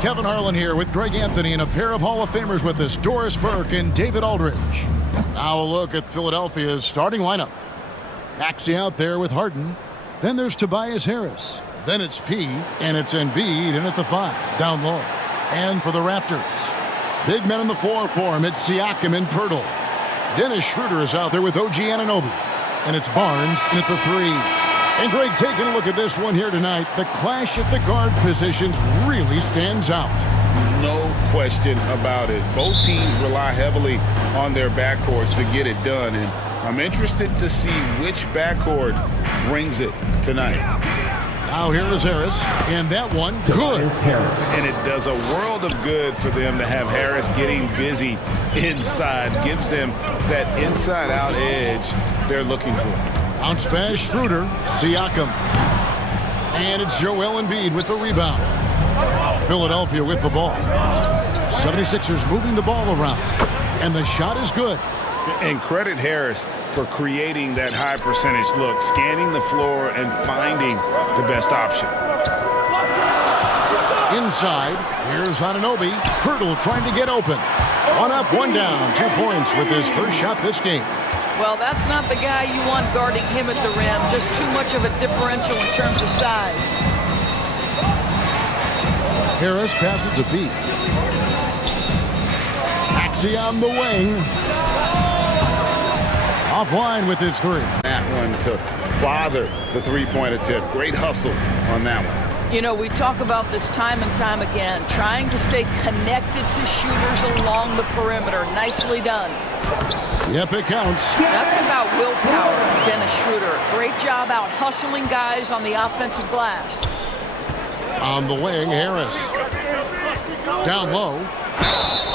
Kevin Harlan here with Greg Anthony and a pair of Hall of Famers with us, Doris Burke and David Aldridge. Now a look at Philadelphia's starting lineup. Maxey out there with Harden. Then there's Tobias Harris. Then it's P, and it's Embiid in at the 5, down low. And for the Raptors, big men in the 4 for him. It's Siakam and Pirtle. Dennis Schroeder is out there with OG Anunoby. And it's Barnes in at the 3. And Greg, taking a look at this one here tonight, the clash at the guard positions really stands out. No question about it. Both teams rely heavily on their backcourts to get it done, and I'm interested to see which backcourt brings it tonight. Now here is Harris, and that one, good. And it does a world of good for them to have Harris getting busy inside. Gives them that inside-out edge they're looking for. Bounce pass, Schroeder, Siakam. And it's Joel Embiid with the rebound. Philadelphia with the ball. 76ers moving the ball around. And the shot is good. And credit Harris for creating that high percentage look, scanning the floor and finding the best option. Inside, here's Anunoby. Pirtle trying to get open. One up, one down. 2 points with his first shot this game. Well, that's not the guy you want guarding him at the rim. Just too much of a differential in terms of size. Harris passes to Pete. Maxey on the wing. Offline with his 3. That one to bother the three-point attempt. Great hustle on that one. You know, we talk about this time and time again, trying to stay connected to shooters along the perimeter. Nicely done. Yep, it counts. That's about willpower for Dennis Schroeder. Great job out hustling guys on the offensive glass. On the wing, Harris. Down low.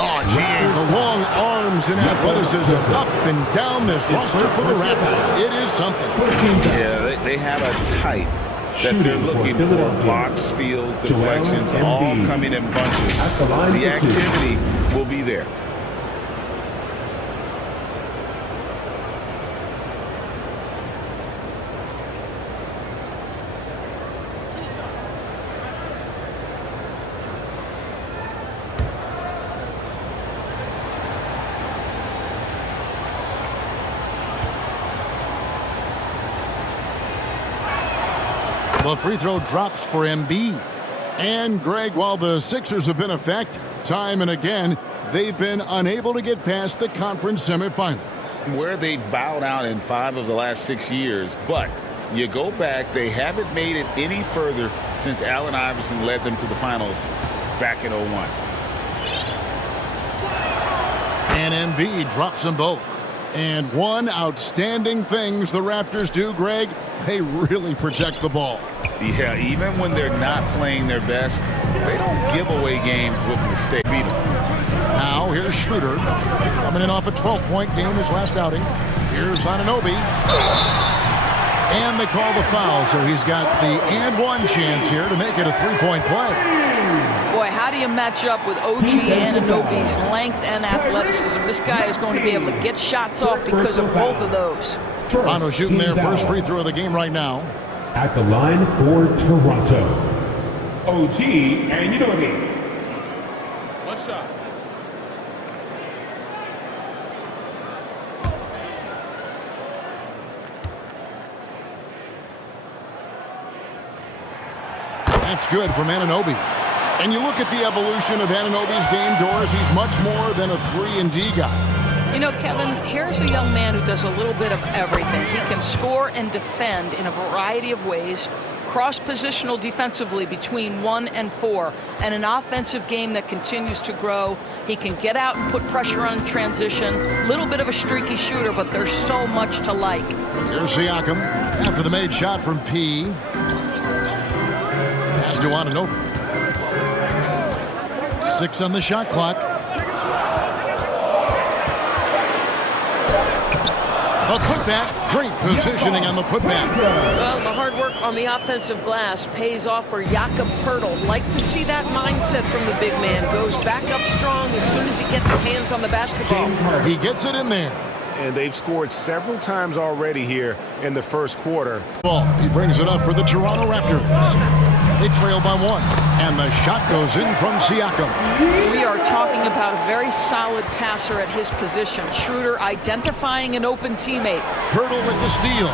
Oh, gee, the long arms and athleticism up and down this roster for the Raptors. It is something. Yeah, they have a type that they're looking for. Blocks, steals, deflections, all coming in bunches. The activity will be there. The free throw drops for Embiid. And Greg, while the Sixers have been effective time and again, they've been unable to get past the conference semifinals. Where they bowed out in 5 of the last 6 years, but you go back, they haven't made it any further since Allen Iverson led them to the finals back in 01. And Embiid drops them both. And one outstanding things the Raptors do, Greg, they really protect the ball. Yeah, even when they're not playing their best, they don't give away games with mistakes. Now here's Schroeder coming in off a 12-point game his last outing. Here's Anunoby. And they call the foul, so he's got the and one chance here to make it a 3-point play. Boy, how do you match up with OG Anunoby's length and athleticism? This guy is going to be able to get shots off because of both of those. Toronto shooting their first free throw of the game right now. At the line for Toronto, OG Anunoby. What's up? That's good from Anunoby. And you look at the evolution of Anunoby's game, Doris, he's much more than a 3-and-D guy. You know, Kevin, here's a young man who does a little bit of everything. He can score and defend in a variety of ways, cross-positional defensively between 1 and 4, and an offensive game that continues to grow. He can get out and put pressure on transition. Little bit of a streaky shooter, but there's so much to like. Here's Siakam after the made shot from P. Pass to Anunoby. 6 on the shot clock. A putback. Great positioning on the putback. Well, the hard work on the offensive glass pays off for Jakob Pirtle. Like to see that mindset from the big man. Goes back up strong as soon as he gets his hands on the basketball. He gets it in there. And they've scored several times already here in the first quarter. Ball. He brings it up for the Toronto Raptors. They trail by 1. And the shot goes in from Siakam. We are talking about a very solid passer at his position. Schroeder identifying an open teammate. Pirtle with the steal.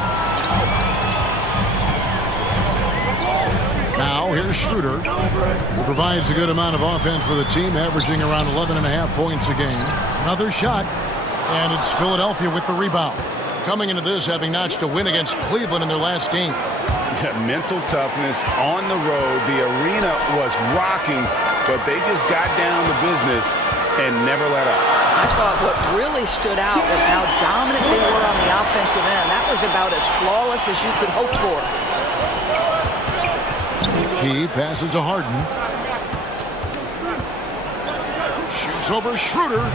Now here's Schroeder, who provides a good amount of offense for the team, averaging around 11.5 points a game. Another shot, and it's Philadelphia with the rebound. Coming into this, having notched a win against Cleveland in their last game. Mental toughness on the road. The arena was rocking, but they just got down to business and never let up. I thought what really stood out was how dominant they were on the offensive end. That was about as flawless as you could hope for. He passes to Harden. Shoots over Schroeder.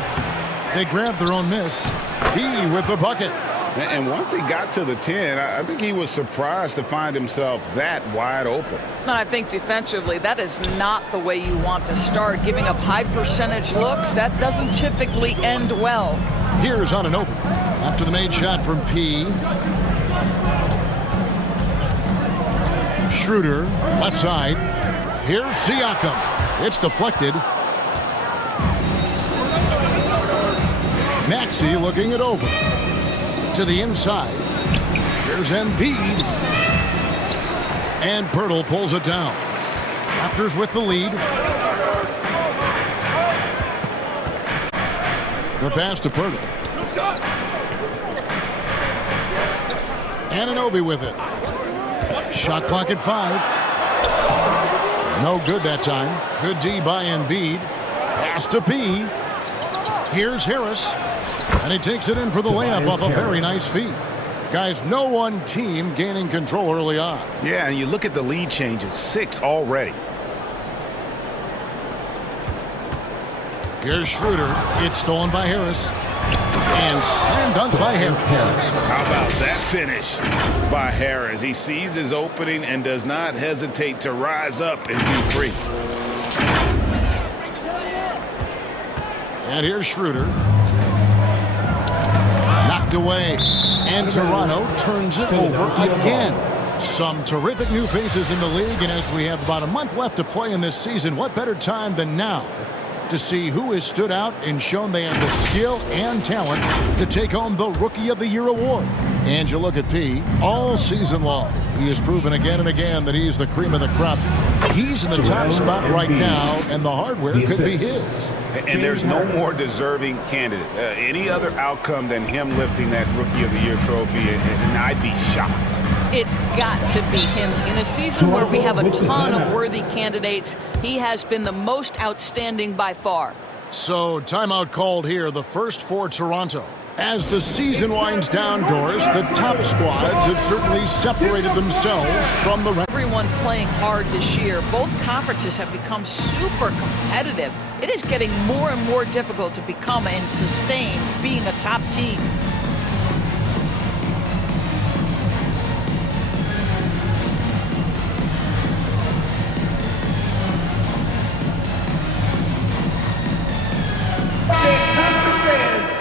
They grab their own miss. He with the bucket. And once he got to the 10, I think he was surprised to find himself that wide open. I think defensively, that is not the way you want to start. Giving up high percentage looks, that doesn't typically end well. Here's on an open. After the made shot from P. Schroeder, left side. Here's Siakam. It's deflected. Maxey looking it over. To the inside. Here's Embiid. And Pirtle pulls it down. Raptors with the lead. The pass to Pirtle. Anunoby with it. Shot clock at 5. No good that time. Good D by Embiid. Pass to P. Here's Harris. And he takes it in for the layup off a very nice feed. Guys, no one team gaining control early on. Yeah, and you look at the lead changes. 6 already. Here's Schroeder. It's stolen by Harris. And slam dunk by Harris. How about that finish by Harris? He sees his opening and does not hesitate to rise up and be free. And here's Schroeder. Knocked away. And Toronto turns it over again. Some terrific new faces in the league, and as we have about a month left to play in this season, what better time than now to see who has stood out and shown they have the skill and talent to take home the Rookie of the Year award. And you look at P, all season long, he has proven again and again that he's the cream of the crop. He's in the top spot right now, and the hardware could be his. And there's no more deserving candidate. Any other outcome than him lifting that Rookie of the Year trophy, and I'd be shocked. It's got to be him. In a season where we have a ton of worthy candidates, he has been the most outstanding by far. So, timeout called here, the first for Toronto. As the season winds down, Doris, the top squads have certainly separated themselves from the rest. Everyone playing hard this year. Both conferences have become super competitive. It is getting more and more difficult to become and sustain being a top team.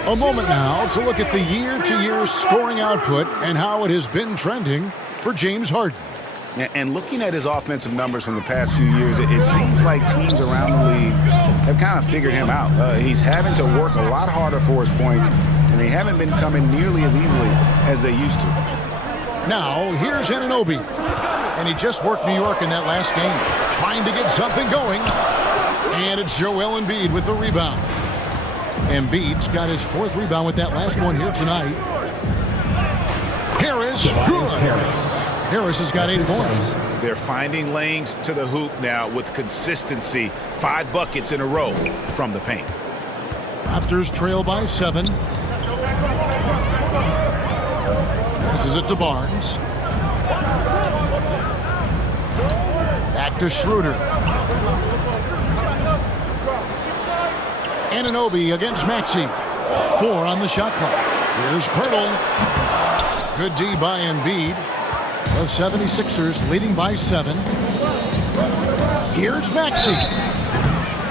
A moment now to look at the year-to-year scoring output and how it has been trending for James Harden. And looking at his offensive numbers from the past few years, it seems like teams around the league have kind of figured him out. He's having to work a lot harder for his points, and they haven't been coming nearly as easily as they used to. Now, here's Anunoby. And he just worked New York in that last game, trying to get something going. And it's Joel Embiid with the rebound. Embiid's got his 4th rebound with that last one here tonight. Harris, good. Harris has got 8 points. They're finding lanes to the hoop now with consistency. 5 buckets in a row from the paint. Raptors trail by 7. Passes it to Barnes. Back to Schroeder. Anunoby against Maxey. 4 on the shot clock. Here's Pirtle. Good D by Embiid. The 76ers leading by 7. Here's Maxey.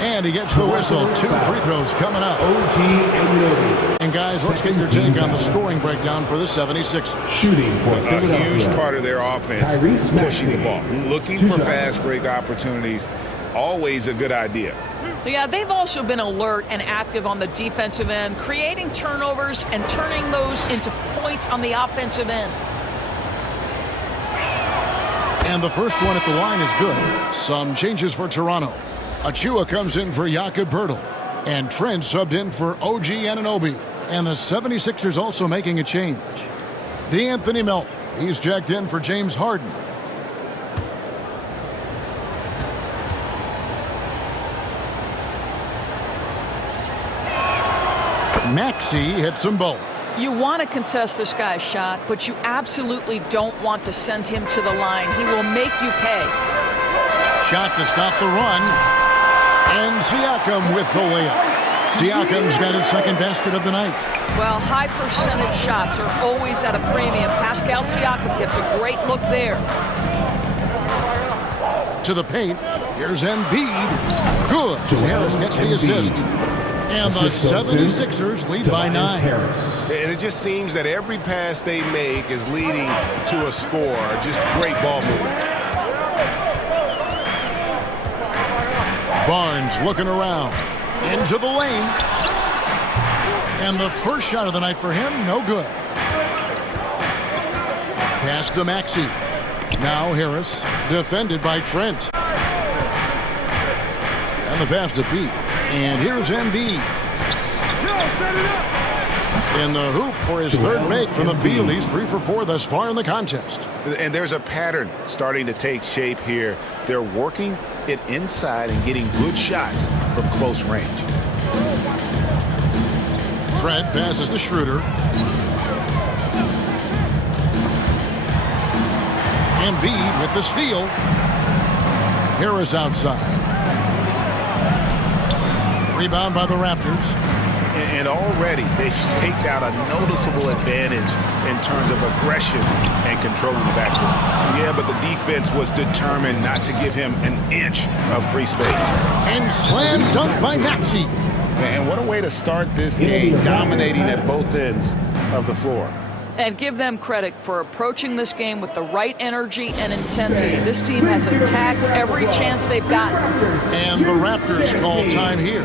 And he gets the whistle. 2 free throws coming up. OG Anunoby. And guys, let's get your take on the scoring breakdown for the 76ers. Shooting for A Philadelphia. huge part of their offense, Tyrese pushing the ball, Maxey. looking Two for shots. fast break opportunities. Always a good idea. Yeah, they've also been alert and active on the defensive end, creating turnovers and turning those into points on the offensive end. And the first one at the line is good. Some changes for Toronto. Achua comes in for Jakob Poeltl. And Trent subbed in for OG Anunoby. And the 76ers also making a change. D'Anthony Melton. He's checked in for James Harden. Maxey hits them both. You want to contest this guy's shot, but you absolutely don't want to send him to the line. He will make you pay. Shot to stop the run. And Siakam with the layup. Siakam's got his second basket of the night. Well, high percentage shots are always at a premium. Pascal Siakam gets a great look there. To the paint. Here's Embiid. Good. Harris gets the assist. And the 76ers lead by 9. And it just seems that every pass they make is leading to a score. Just great ball movement. Barnes looking around. Into the lane. And the first shot of the night for him, no good. Pass to Maxey. Now Harris, defended by Trent. And the pass to Pete. And here's Embiid. In the hoop for his third make from the field. He's 3 for 4 thus far in the contest. And there's a pattern starting to take shape here. They're working it inside and getting good shots from close range. Trent passes to Schroeder. Embiid with the steal. Harris outside. Rebound by the Raptors. And already they've staked out a noticeable advantage in terms of aggression and controlling the backcourt. Yeah, but the defense was determined not to give him an inch of free space. And slam dunk by Maxey. And what a way to start this game, dominating at both ends of the floor. And give them credit for approaching this game with the right energy and intensity. This team has attacked every chance they've gotten. And the Raptors call time here.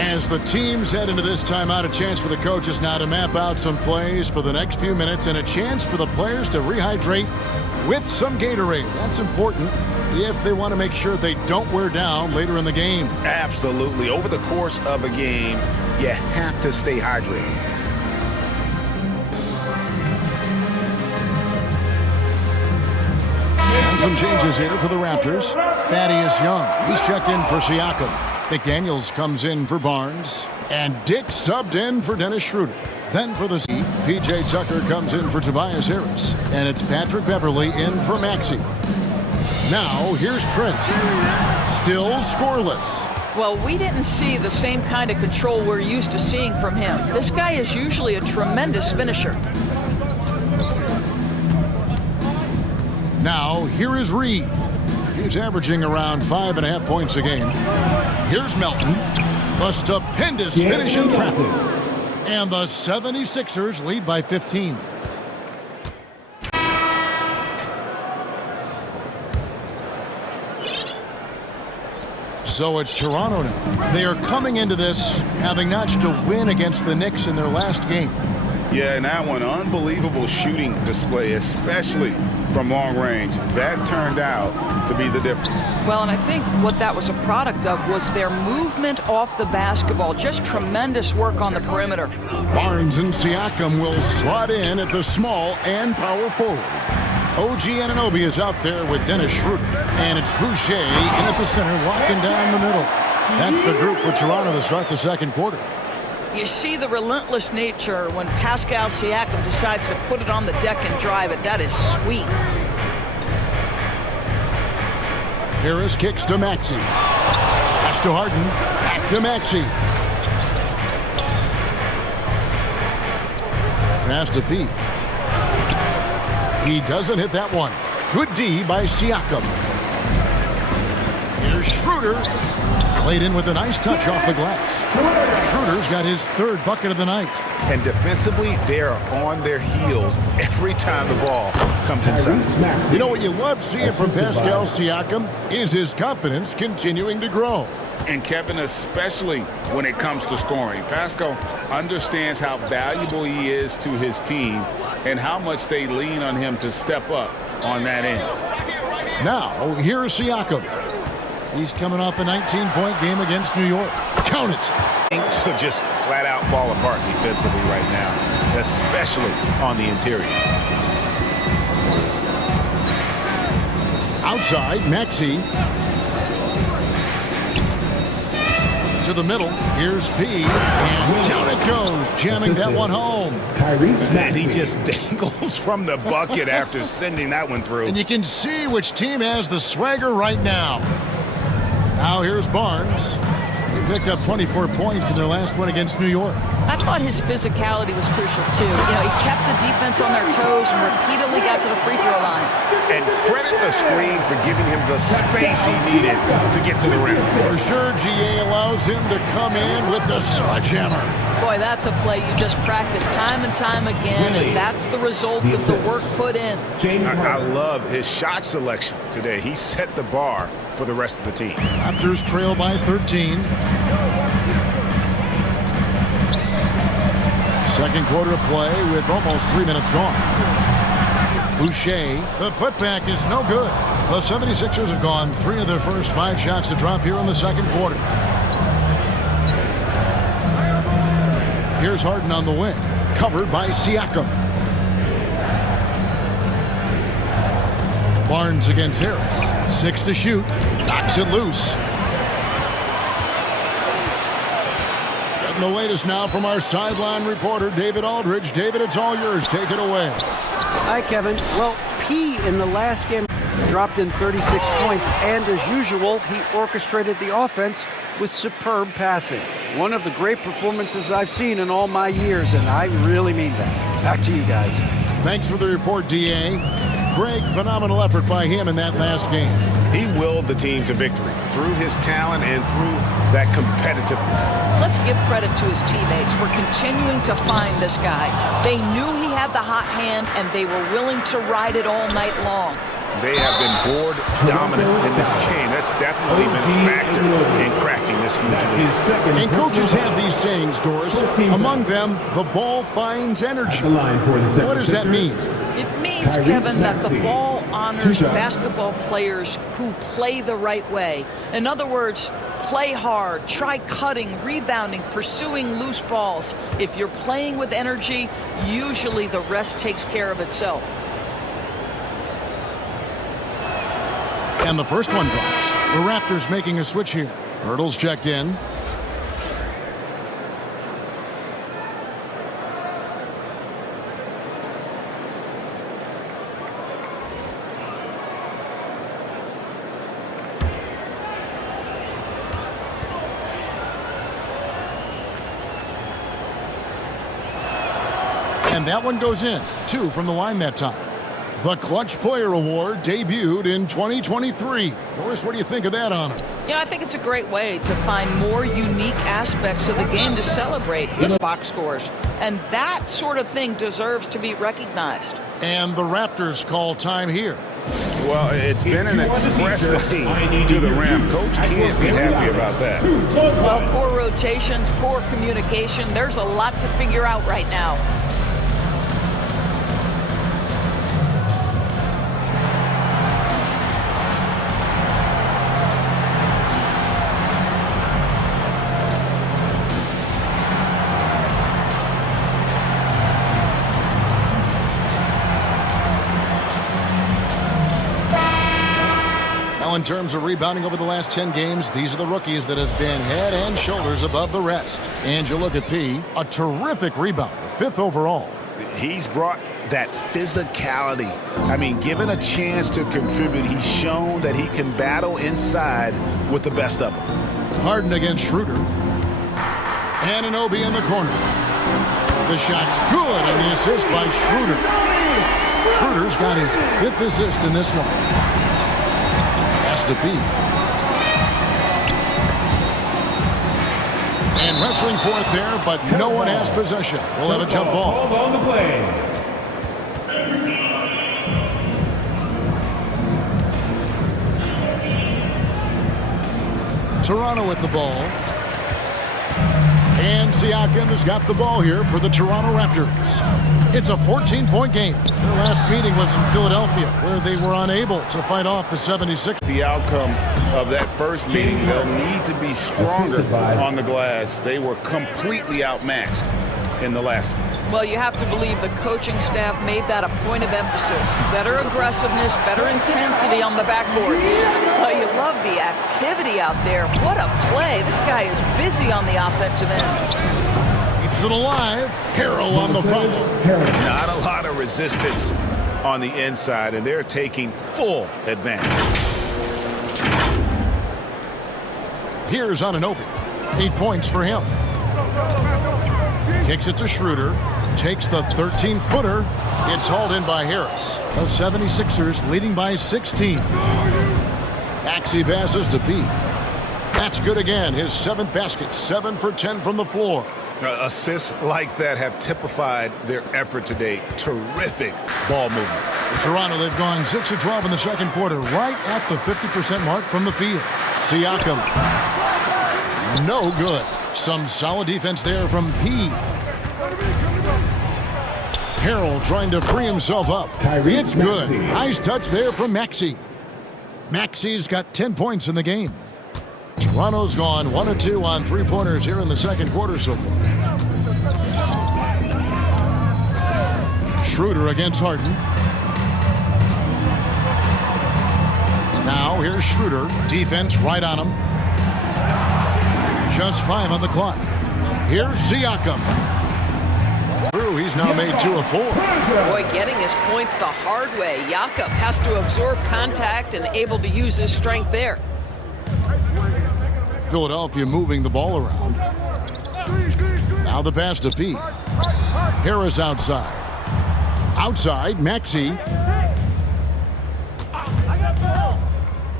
As the teams head into this timeout, a chance for the coaches now to map out some plays for the next few minutes and a chance for the players to rehydrate with some Gatorade. That's important if they want to make sure they don't wear down later in the game. Absolutely. Over the course of a game, you have to stay hydrated. And some changes here for the Raptors. Thaddeus Young, he's checked in for Siakam. McDaniels comes in for Barnes. And Dick subbed in for Dennis Schroeder. Then for the C, P.J. Tucker comes in for Tobias Harris. And it's Patrick Beverley in for Maxey. Now, here's Trent. Still scoreless. Well, we didn't see the same kind of control we're used to seeing from him. This guy is usually a tremendous finisher. Now, here is Reed. He's averaging around 5.5 points a game. Here's Melton. The stupendous finish in traffic. And the 76ers lead by 15. So it's Toronto now. They are coming into this having notched a win against the Knicks in their last game. Yeah, and that one, unbelievable shooting display, especially from long range. That turned out to be the difference. Well, and I think what that was a product of was their movement off the basketball. Just tremendous work on the perimeter. Barnes and Siakam will slot in at the small and power forward. OG Anunoby is out there with Dennis Schroeder. And it's Boucher in at the center, walking down the middle. That's the group for Toronto to start the second quarter. You see the relentless nature when Pascal Siakam decides to put it on the deck and drive it. That is sweet. Harris kicks to Maxey. Pass to Harden. Back to Maxey. Pass to Pete. He doesn't hit that one. Good D by Siakam. Here's Schroeder. Played in with a nice touch off the glass. Schroeder's got his third bucket of the night. And defensively, they are on their heels every time the ball comes inside. You know what you love seeing from Pascal Siakam is his confidence continuing to grow. And Kevin, especially when it comes to scoring. Pascal understands how valuable he is to his team and how much they lean on him to step up on that end. Now, here's Siakam. He's coming off a 19-point game against New York. Count it. To just flat out fall apart defensively right now, especially on the interior. Outside, Maxey. To the middle. Here's P. And down it goes, jamming that one home. And he just dangles from the bucket after sending that one through. And you can see which team has the swagger right now. Now here's Barnes. He picked up 24 points in their last one against New York. I thought his physicality was crucial, too. He kept the defense on their toes and repeatedly got to the free throw line. And credit the screen for giving him the space he needed to get to the rim. For sure, GA allows him to come in with the sledgehammer. Boy, that's a play you just practice time and time again, and that's the result of the work put in. I love his shot selection today. He set the bar for the rest of the team. Raptors trail by 13. Second quarter of play with almost 3 minutes gone. Boucher, the putback is no good. The 76ers have gone 3 of their first 5 shots to drop here in the second quarter. Here's Harden on the wing, covered by Siakam. Barnes against Harris. 6 to shoot. Knocks it loose. Getting the latest now from our sideline reporter, David Aldridge. David, it's all yours. Take it away. Hi, Kevin. Well, P in the last game dropped in 36 points, and as usual, he orchestrated the offense with superb passing. One of the great performances I've seen in all my years, and I really mean that. Back to you guys. Thanks for the report, D.A. Greg, phenomenal effort by him in that last game. He willed the team to victory through his talent and through that competitiveness. Let's give credit to his teammates for continuing to find this guy. They knew he had the hot hand, and they were willing to ride it all night long. They have been board dominant in this game. That's definitely been a factor in cracking this huge lead. And coaches have these sayings, Doris. Among them, the ball finds energy. What does that mean? It means, Kevin, that the ball honors basketball players who play the right way. In other words, play hard, try cutting, rebounding, pursuing loose balls. If you're playing with energy, usually the rest takes care of itself. And the first one drops. The Raptors making a switch here. Pirtle's checked in. And that one goes in. 2 from the line that time. The Clutch Player Award debuted in 2023. Doris, what do you think of that honor? Yeah, I think it's a great way to find more unique aspects of the game to celebrate with box scores. And that sort of thing deserves to be recognized. And the Raptors call time here. Well, it's been an express lead to the rim. Coach can't be happy about that. Well, poor rotations, poor communication. There's a lot to figure out right now. In terms of rebounding over the last 10 games, these are the rookies that have been head and shoulders above the rest. And you look at P, a terrific rebounder, 5th overall. He's brought that physicality. I mean, given a chance to contribute, he's shown that he can battle inside with the best of them. Harden against Schroeder. Anunoby in the corner. The shot's good, and the assist by Schroeder. Schroeder's got his 5th assist in this one. To be. pressuring for it there, but no one has possession. We'll have a jump ball. On the play. Toronto with the ball. And Siakam has got the ball here for the Toronto Raptors. It's a 14-point game. Their last meeting was in Philadelphia, where they were unable to fight off the 76ers. The outcome of that first meeting, they'll need to be stronger on the glass. They were completely outmatched in the last one. Well, you have to believe the coaching staff made that a point of emphasis. Better aggressiveness, better intensity on the backboards. Well, you love the activity out there. What a play. This guy is busy on the offensive end. Keeps it alive. Harrell on the foul. Not a lot of resistance on the inside, and they're taking full advantage. Here's Anunoby. 8 points for him. Kicks it to Schroeder. Takes the 13-footer. It's hauled in by Harris. The 76ers leading by 16. Maxey passes to P. That's good again. His 7th basket. 7 for 10 from the floor. Assists like that have typified their effort today. Terrific ball movement. In Toronto, they've gone 6 of 12 in the second quarter, right at the 50% mark from the field. Siakam. No good. Some solid defense there from P. Harrell trying to free himself up. It's good. Nice touch there from Maxey. Maxey's got 10 points in the game. Toronto's gone 1 of 2 on three-pointers here in the second quarter so far. Schroeder against Harden. Now here's Schroeder. Defense right on him. Just 5 on the clock. Here's Siakam. He's now made 2 of 4. Boy, getting his points the hard way. Jakob has to absorb contact and able to use his strength there. Philadelphia moving the ball around. Now the pass to P. Harris outside. Outside, Maxey.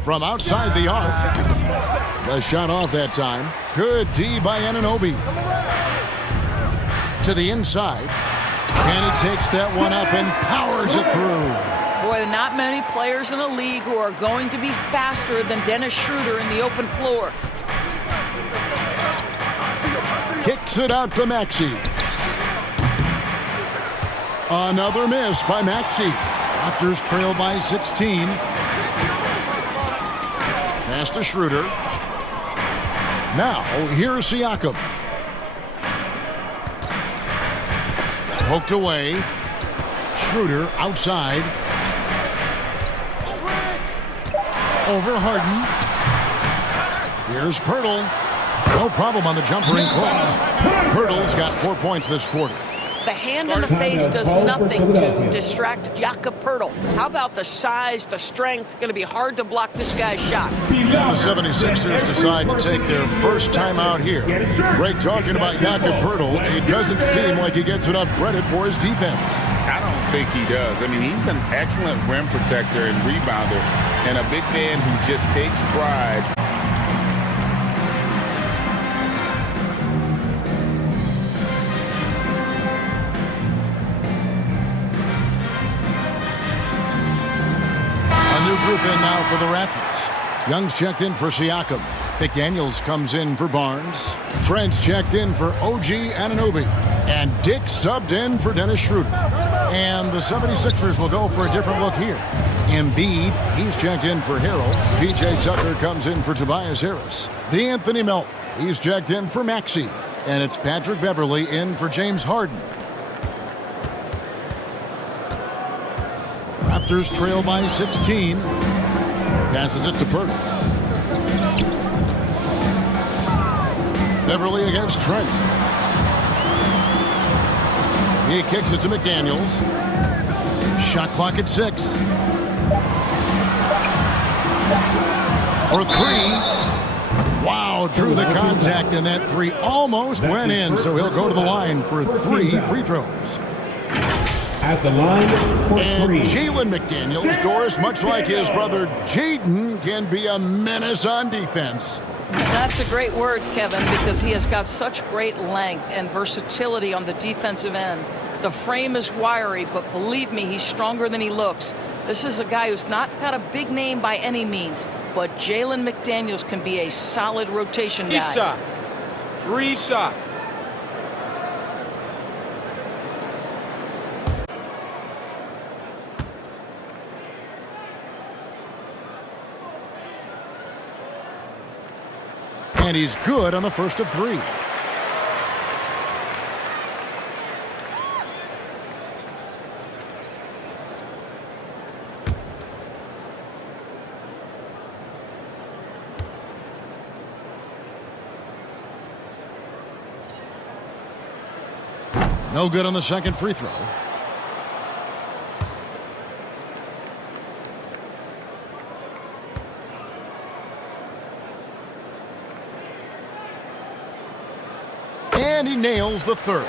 From outside the arc. The shot off that time. Good D by Anunoby. To the inside. And he takes that one up and powers it through. Boy, not many players in the league who are going to be faster than Dennis Schroeder in the open floor. Kicks it out to Maxey. Another miss by Maxey. Raptors trail by 16. Pass to Schroeder. Now, here's Siakam. Poked away. Schroeder outside. Over Harden. Here's Pirtle. No problem on the jumper in close. Pirtle's got 4 points this quarter. The hand in the face does nothing to distract Jakob Pirtle. How about the size, the strength? Going to be hard to block this guy's shot. And the 76ers decide to take their first time out here. Greg talking about Jakob Pirtle. It doesn't seem like he gets enough credit for his defense. I don't think he does. I mean, he's an excellent rim protector and rebounder, and a big man who just takes pride. Group in now for the Raptors. Young's checked in for Siakam. McDaniels comes in for Barnes. Trent's checked in for OG Anunoby. And Dick subbed in for Dennis Schroeder. And the 76ers will go for a different look here. Embiid, he's checked in for Harrell. PJ Tucker comes in for Tobias Harris. DeAnthony Melton, he's checked in for Maxey. And it's Patrick Beverley in for James Harden. Raptors trail by 16. Passes it to Pirtle. Beverley against Trent. He kicks it to McDaniels. Shot clock at 6. For 3. Wow, drew the contact, and that 3 almost went in, so he'll go to the line for 3 free throws. At the line for and 3. Jalen McDaniels, Doris, much like his brother Jaden, can be a menace on defense. That's a great word, Kevin, because he has got such great length and versatility on the defensive end. The frame is wiry, but believe me, he's stronger than he looks. This is a guy who's not got a big name by any means, but Jalen McDaniels can be a solid rotation guy. 3 shots. 3 shots. And he's good on the first of 3. No good on the second free throw. And he nails the third.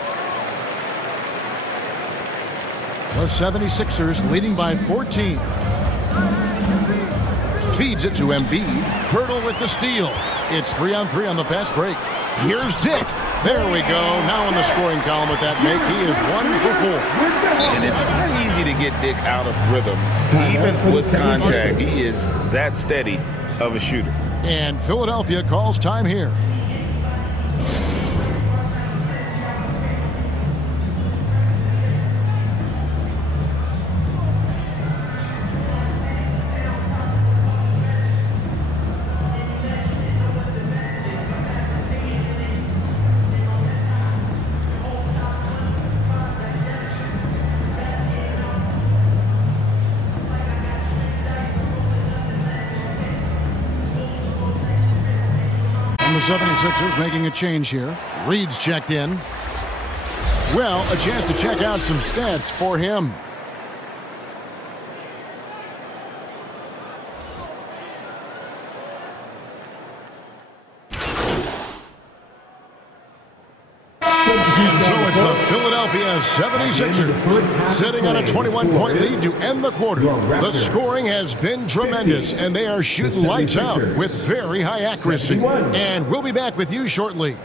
The 76ers leading by 14. Feeds it to Embiid. Pirtle with the steal. It's 3-on-3 on the fast break. Here's Dick. There we go. Now in the scoring column with that make, he is 1 for 4. And it's not easy to get Dick out of rhythm. Even with contact, he is that steady of a shooter. And Philadelphia calls time here. The 76ers making a change here. Reed's checked in. Well, a chance to check out some stats for him. So it's the Philadelphia 76ers sitting on a 21-point lead to end the quarter. The scoring has been tremendous, and they are shooting lights out with very high accuracy. And we'll be back with you shortly.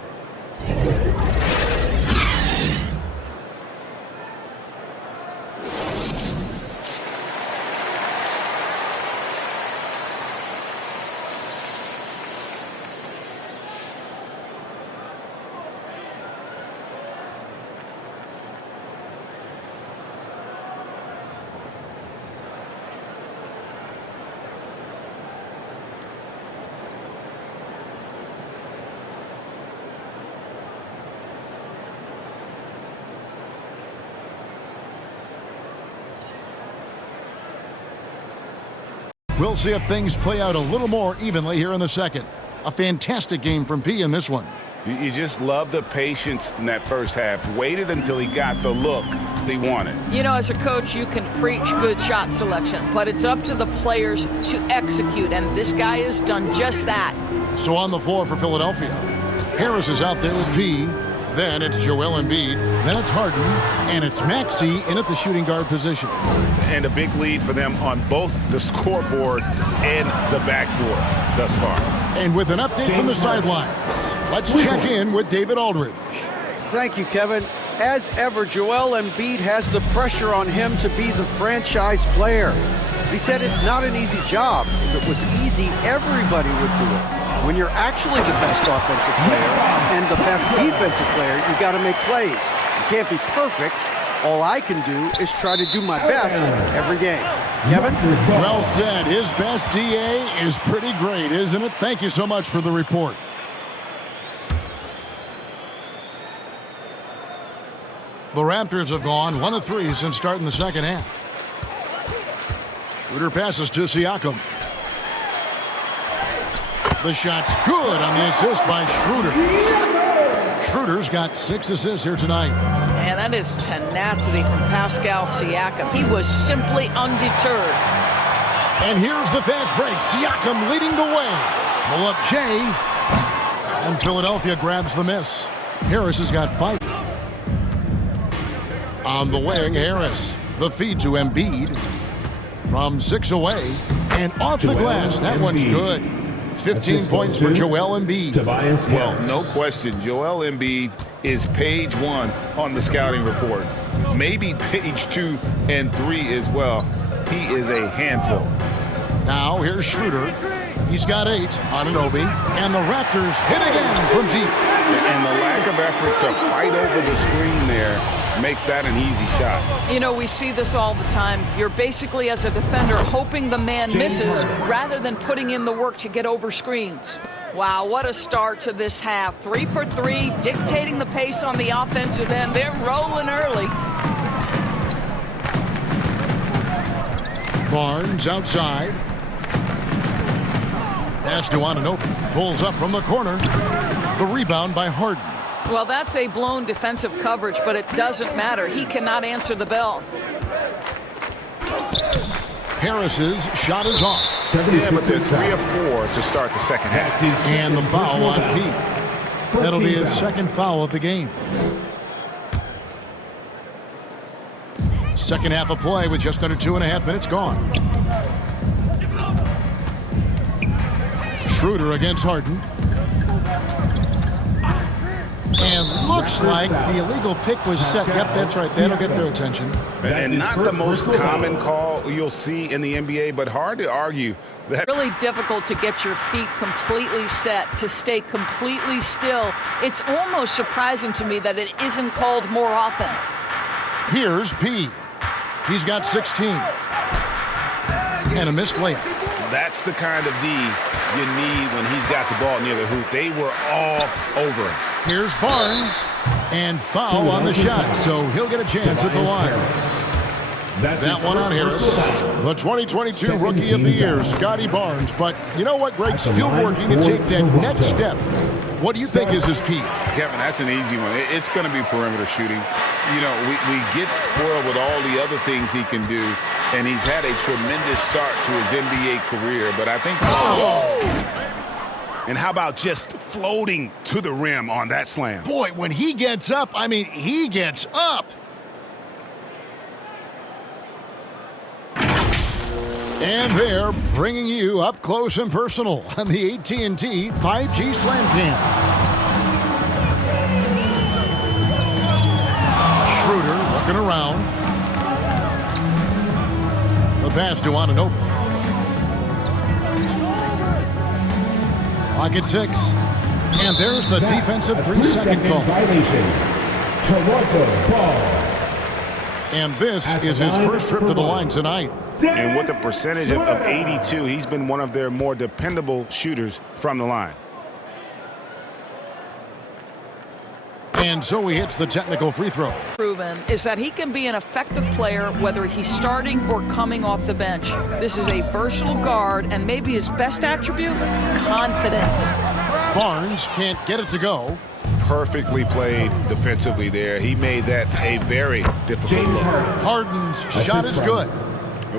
We'll see if things play out a little more evenly here in the second. A fantastic game from P in this one. You just love the patience in that first half. Waited until he got the look he wanted. You know, as a coach, you can preach good shot selection, but it's up to the players to execute, and this guy has done just that. So on the floor for Philadelphia, Harris is out there with P. Then it's Joel Embiid. Then it's Harden. And it's Maxey in at the shooting guard position. And a big lead for them on both the scoreboard and the backboard thus far. And with an update from the sidelines, let's check in with David Aldridge. Thank you, Kevin. As ever, Joel Embiid has the pressure on him to be the franchise player. He said it's not an easy job. If it was easy, everybody would do it. When you're actually the best offensive player and the best defensive player, you got to make plays. You can't be perfect. All I can do is try to do my best every game. Kevin? Well said. His best DA is pretty great, isn't it? Thank you so much for the report. The Raptors have gone 1 of 3 since starting the second half. Schroeder passes to Siakam. The shot's good on the assist by Schroeder. Schroeder's got 6 assists here tonight. Man, that is tenacity from Pascal Siakam. He was simply undeterred. And here's the fast break. Siakam leading the way. Pull up Jay. And Philadelphia grabs the miss. Harris has got 5. On the wing, Harris. The feed to Embiid. From 6 away. And off the glass. That one's good. 15 points for Joel Embiid. Well, no question, Joel Embiid is page 1 on the scouting report. Maybe page 2 and 3 as well. He is a handful. Now here's Schroeder. He's got 8 on Anunoby, and the Raptors hit again from deep. And the lack of effort to fight over the screen there makes that an easy shot. You know, we see this all the time. You're basically, as a defender, hoping the man misses rather than putting in the work to get over screens. Wow, what a start to this half. 3 for 3, dictating the pace on the offensive end. They're rolling early. Barnes outside. Pass to Anunoby. Pulls up from the corner. The rebound by Harden. Well, that's a blown defensive coverage, but it doesn't matter. He cannot answer the bell. Harris's shot is off. Yeah, but they're 3 of 4 to start the second half. And the foul on Pete. That'll be his second foul of the game. Second half of play with just under 2.5 minutes gone. Schroeder against Harden. And looks like the illegal pick was set. Yep, that's right. That'll get their attention. And not the most common call you'll see in the NBA, but hard to argue that. Really difficult to get your feet completely set, to stay completely still. It's almost surprising to me that it isn't called more often. Here's P. He's got 16. And a missed layup. That's the kind of D you need when he's got the ball near the hoop. They were all over him. Here's Barnes, and foul on the shot, so he'll get a chance at the line. That one on Harris. The 2022 Rookie of the Year, Scotty Barnes. But you know what, Greg? Still working to take that next step. What do you think is his key? Kevin, that's an easy one. It's going to be perimeter shooting. You know, we get spoiled with all the other things he can do, and he's had a tremendous start to his NBA career. But I think... And how about just floating to the rim on that slam? Boy, when he gets up, I mean, he gets up. And they're bringing you up close and personal on the AT&T 5G Slam Cam. Schroeder looking around. The pass to Anunoby. Clock at 6. And there's the defensive 3-second call. Toronto ball. And this is his first trip to the line tonight. And with a percentage of 82, he's been one of their more dependable shooters from the line. And so he hits the technical free throw. Proven is that he can be an effective player whether he's starting or coming off the bench. This is a versatile guard, and maybe his best attribute, confidence. Barnes can't get it to go. Perfectly played defensively there. He made that a very difficult look. Harden's shot is good.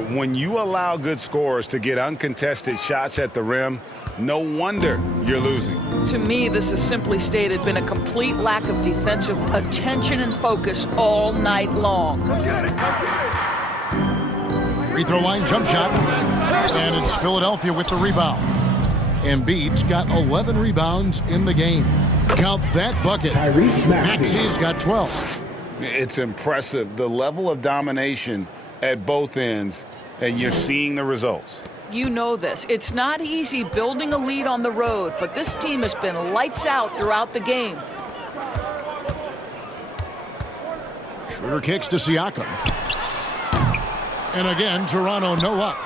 When you allow good scorers to get uncontested shots at the rim, no wonder you're losing. To me, this is simply stated been a complete lack of defensive attention and focus all night long. Free throw line jump shot. And it's Philadelphia with the rebound. Embiid's got 11 rebounds in the game. Count that bucket. Maxi's got 12. It's impressive, the level of domination at both ends, and you're seeing the results. You know this. It's not easy building a lead on the road, but this team has been lights out throughout the game. Schroeder kicks to Siakam. And again, Toronto no up.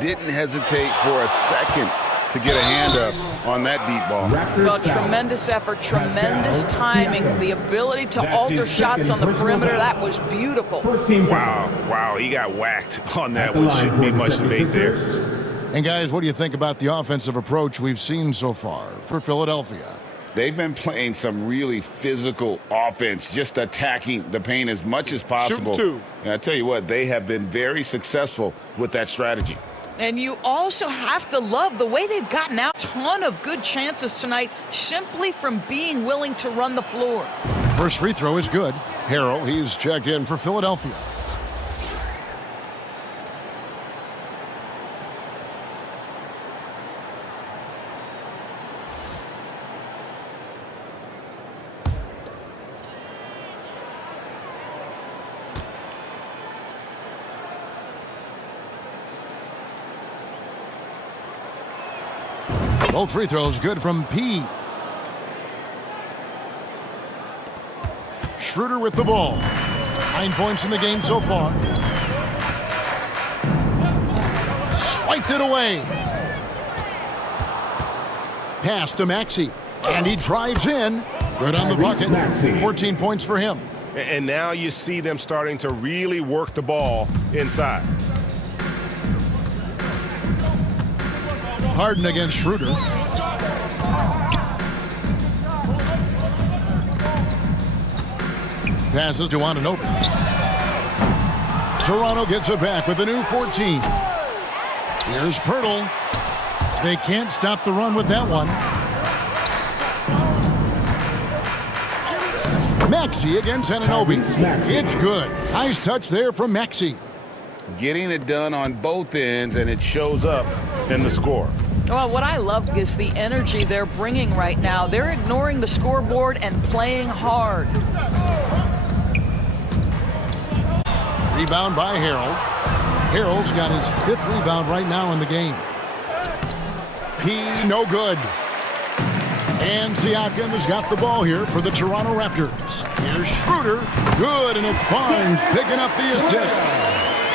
Didn't hesitate for a second to get a hand up on that deep ball. Well, tremendous effort, tremendous timing, the ability to alter shots on the perimeter. That was beautiful. Wow, he got whacked on that one. Shouldn't be much debate there. And guys, what do you think about the offensive approach we've seen so far for Philadelphia? They've been playing some really physical offense, just attacking the paint as much as possible. Shooting two. And I tell you what, they have been very successful with that strategy. And you also have to love the way they've gotten out. A ton of good chances tonight simply from being willing to run the floor. First free throw is good. Harrell, he's checked in for Philadelphia. Both free throws good from P. Schroeder with the ball. 9 points in the game so far. Swiped it away. Pass to Maxey. And he drives in. Good on the bucket. 14 points for him. And now you see them starting to really work the ball inside. Harden against Schroeder. Passes to Anunoby. Toronto gets it back with a new 14. Here's Pirtle. They can't stop the run with that one. Maxey against Anunoby. It's good. Nice touch there from Maxey. Getting it done on both ends, and it shows up in the score. Well, what I love is the energy they're bringing right now. They're ignoring the scoreboard and playing hard. Rebound by Harrell. Harrell's got his 5th rebound right now in the game. P, no good. And Siakam has got the ball here for the Toronto Raptors. Here's Schroeder. Good, and it's Barnes picking up the assist.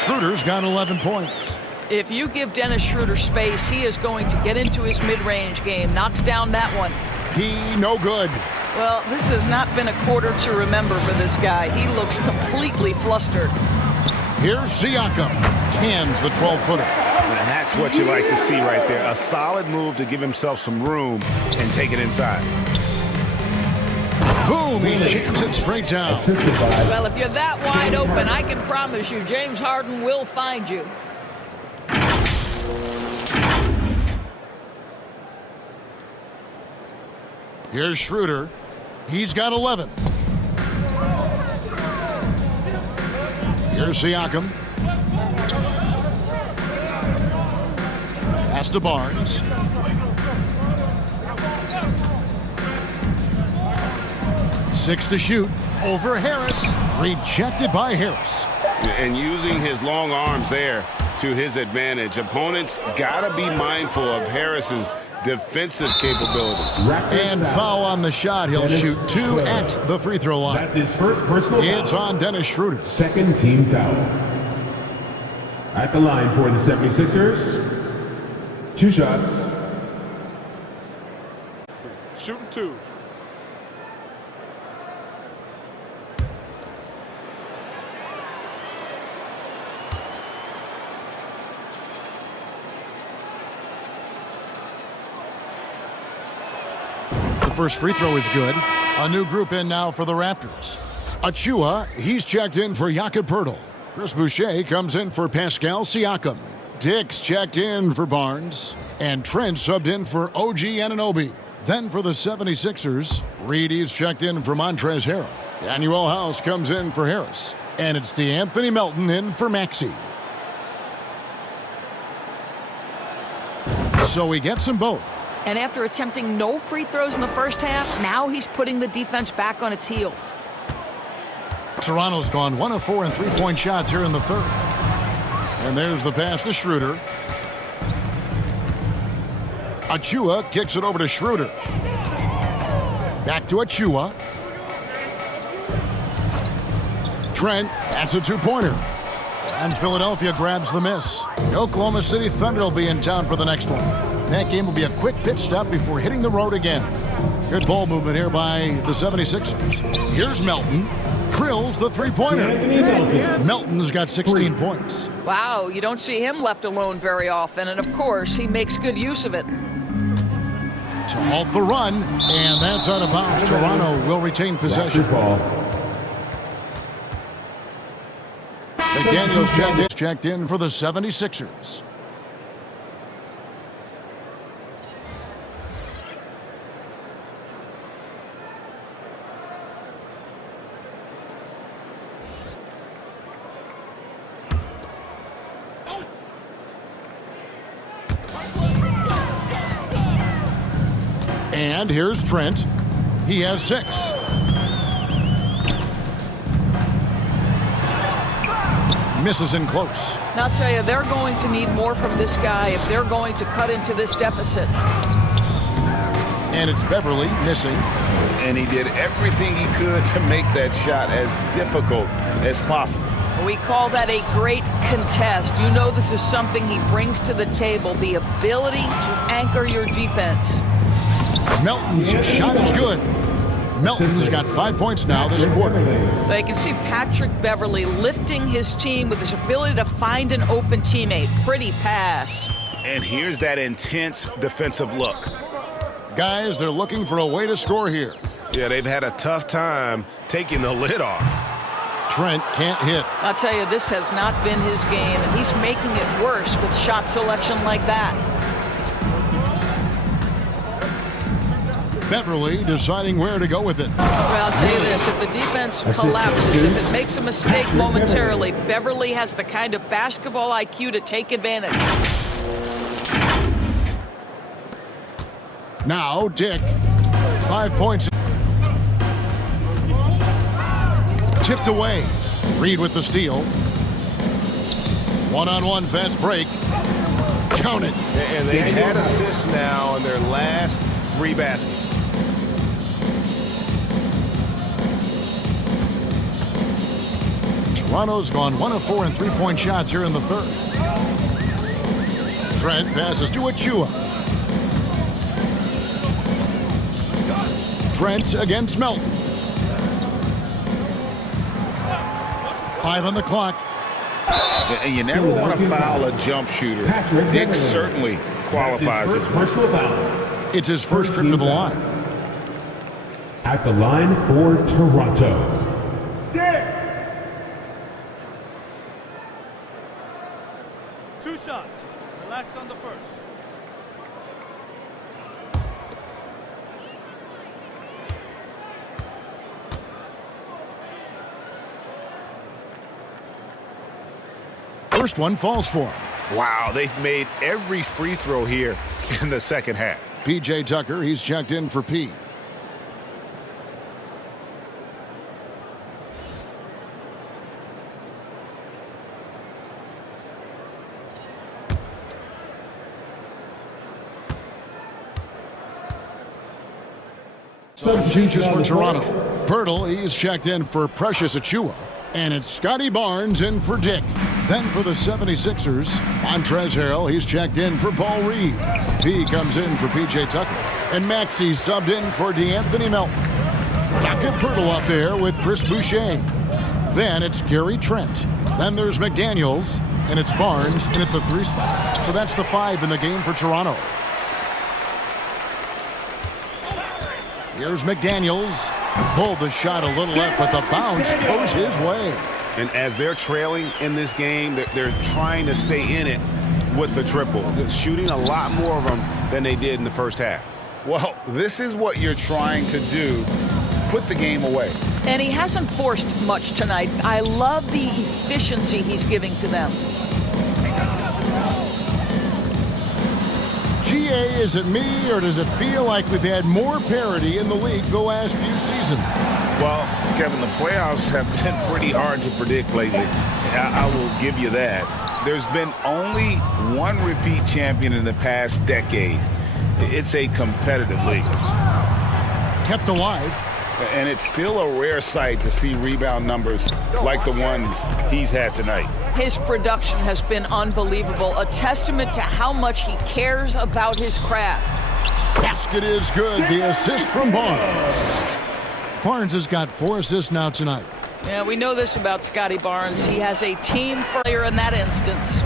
Schroeder's got 11 points. If you give Dennis Schroeder space, he is going to get into his mid-range game. Knocks down that one. P, no good. Well, this has not been a quarter to remember for this guy. He looks completely flustered. Here's Siakam. Cans the 12-footer. And that's what you like to see right there. A solid move to give himself some room and take it inside. Boom, he jams it straight down. Well, if you're that wide open, I can promise you James Harden will find you. Here's Schroeder. He's got 11. Here's Siakam. Pass to Barnes. Six to shoot. Over Harris. Rejected by Harris. And using his long arms there to his advantage. Opponents got to be mindful of Harris's defensive capabilities. And foul on the shot. He'll shoot 2 at the free throw line. That's his first personal foul. It's on Dennis Schroeder. Second team foul. At the line for the 76ers, 2 shots. Shooting 2. The first free throw is good. A new group in now for the Raptors. Achua, he's checked in for Jakob Poeltl. Chris Boucher comes in for Pascal Siakam. Dix checked in for Barnes. And Trent subbed in for OG Anunoby. Then for the 76ers, Reedy's checked in for Montrezl Harrell. Daniel House comes in for Harris. And it's DeAnthony Melton in for Maxey. So he gets them both. And after attempting no free throws in the first half, now he's putting the defense back on its heels. Toronto's gone 1 of 4 in three-point shots here in the third. And there's the pass to Schroeder. Achua kicks it over to Schroeder. Back to Achua. Trent, that's a 2-pointer. And Philadelphia grabs the miss. The Oklahoma City Thunder will be in town for the next one. That game will be a quick pit stop before hitting the road again. Good ball movement here by the 76ers. Here's Melton. Drills the three-pointer. Melton's got 16 points. Wow, you don't see him left alone very often, and of course, he makes good use of it. To halt the run, and that's out of bounds. Toronto will retain possession. McDaniels checked in for the 76ers. And here's Trent. He has 6. Misses in close. Now, I'll tell you, they're going to need more from this guy if they're going to cut into this deficit. And it's Beverly missing. And he did everything he could to make that shot as difficult as possible. We call that a great contest. You know this is something he brings to the table, the ability to anchor your defense. Melton's shot is good. Melton's got 5 points now this quarter. They can see Patrick Beverly lifting his team with his ability to find an open teammate. Pretty pass. And here's that intense defensive look. Guys, they're looking for a way to score here. Yeah, they've had a tough time taking the lid off. Trent can't hit. I'll tell you, this has not been his game, and he's making it worse with shot selection like that. Beverly deciding where to go with it. Well, I'll tell you this, if the defense collapses, if it makes a mistake momentarily, Beverly has the kind of basketball IQ to take advantage. Now, Dick. 5 points. Tipped away. Reed with the steal. One-on-one fast break. Count it. And they've had assists now in their last 3 baskets. Toronto's gone 1 of 4 in three-point shots here in the third. Trent passes to Achua. Trent against Melton. 5 on the clock. And you never want to foul a jump shooter. Dick certainly qualifies as personal foul. It's his first trip to the line. At the line for Toronto. Dick! 2 shots. Relax on the first. First one falls for him. Wow, they've made every free throw here in the second half. P.J. Tucker, he's checked in for P. Substitutions for Toronto. Pirtle, he's checked in for Precious Achua. And it's Scotty Barnes in for Dick. Then for the 76ers, Montrezl Harrell, he's checked in for Paul Reed. P comes in for P.J. Tucker. And Maxey subbed in for DeAnthony Melton. Jakob Pirtle up there with Chris Boucher. Then it's Gary Trent. Then there's McDaniels. And it's Barnes in at the 3 spot. So that's the 5 in the game for Toronto. Here's McDaniels. Pulled the shot a little left, but the bounce goes his way. And as they're trailing in this game, they're trying to stay in it with the triple. They're shooting a lot more of them than they did in the first half. Well, this is what you're trying to do. Put the game away. And he hasn't forced much tonight. I love the efficiency he's giving to them. GA, is it me, or does it feel like we've had more parity in the league the last few seasons? Well, Kevin, the playoffs have been pretty hard to predict lately. I will give you that. There's been only one repeat champion in the past decade. It's a competitive league. Kept alive. And it's still a rare sight to see rebound numbers like the ones he's had tonight. His production has been unbelievable, a testament to how much he cares about his craft. Basket is good. The assist from Barnes. Barnes has got 4 assists now tonight. Yeah, we know this about Scotty Barnes. He has a team player in that instance.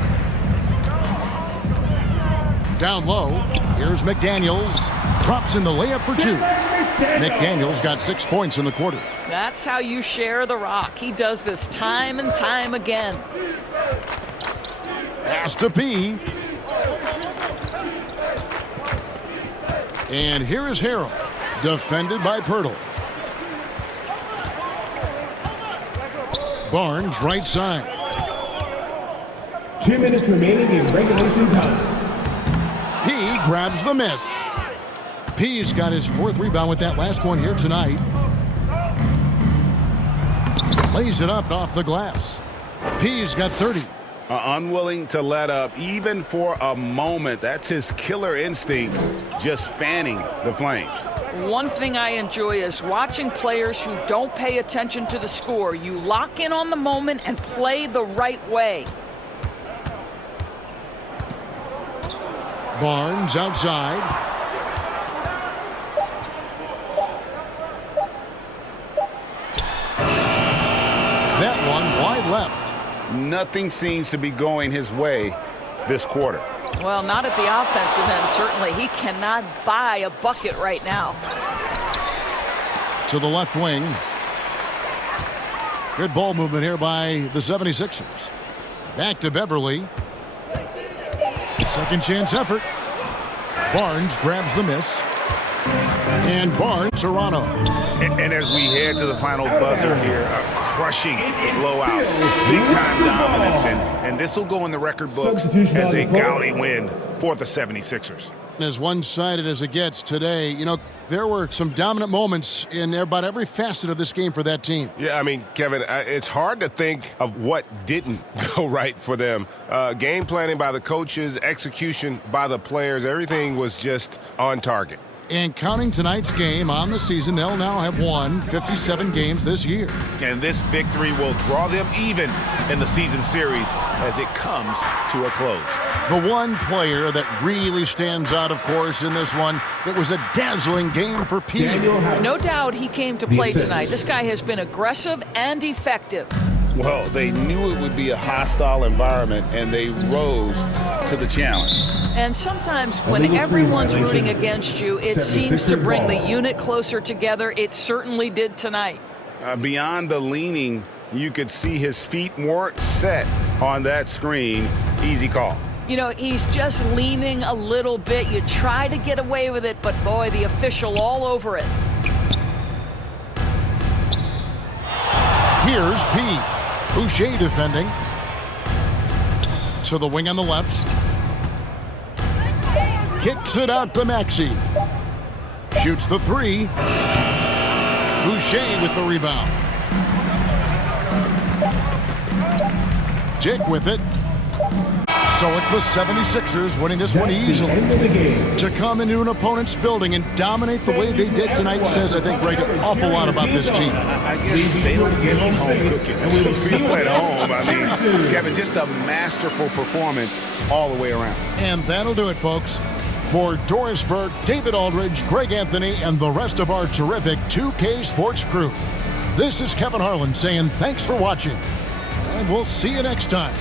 Down low, here's McDaniels. Drops in the layup for 2. McDaniels got 6 points in the quarter. That's how you share the rock. He does this time and time again. Pass to P. And here is Harrell, defended by Pirtle. Barnes, right side. 2 minutes remaining in regulation time. He grabs the miss. P's got his 4th rebound with that last one here tonight. Lays it up off the glass. P's got 30. Unwilling to let up even for a moment. That's his killer instinct, just fanning the flames. One thing I enjoy is watching players who don't pay attention to the score. You lock in on the moment and play the right way. Barnes outside. That one wide left. Nothing seems to be going his way this quarter. Well, not at the offensive end, certainly. He cannot buy a bucket right now. To the left wing. Good ball movement here by the 76ers. Back to Beverly. Second chance effort. Barnes grabs the miss. And Barnes, Toronto. And as we head to the final buzzer here, a crushing blowout, big-time dominance, and this will go in the record books as a gaudy win for the 76ers. As one-sided as it gets today, you know, there were some dominant moments in about every facet of this game for that team. Yeah, I mean, Kevin, it's hard to think of what didn't go right for them. Game planning by the coaches, execution by the players, everything was just on target. And counting tonight's game on the season, they'll now have won 57 games this year. And this victory will draw them even in the season series as it comes to a close. The one player that really stands out, of course, in this one, it was a dazzling game for P. No doubt he came to play tonight. This guy has been aggressive and effective. Well, they knew it would be a hostile environment, and they rose to the challenge. And sometimes when everyone's rooting against you, it seems to bring the unit closer together. It certainly did tonight. Beyond the leaning, you could see his feet weren't set on that screen. Easy call. You know, he's just leaning a little bit. You try to get away with it, but boy, the official all over it. Here's P. Boucher defending. To the wing on the left. Kicks it out to Maxey. Shoots the three. Boucher with the rebound. Jake with it. So it's the 76ers winning this one easily. To come into an opponent's building and dominate the way they did tonight says, I think, Greg, an awful lot about this team. I guess they don't get home cooking. So people at home, I mean, Kevin, just a masterful performance all the way around. And that'll do it, folks. For Doris Burke, David Aldridge, Greg Anthony, and the rest of our terrific 2K Sports crew, this is Kevin Harlan saying thanks for watching, and we'll see you next time.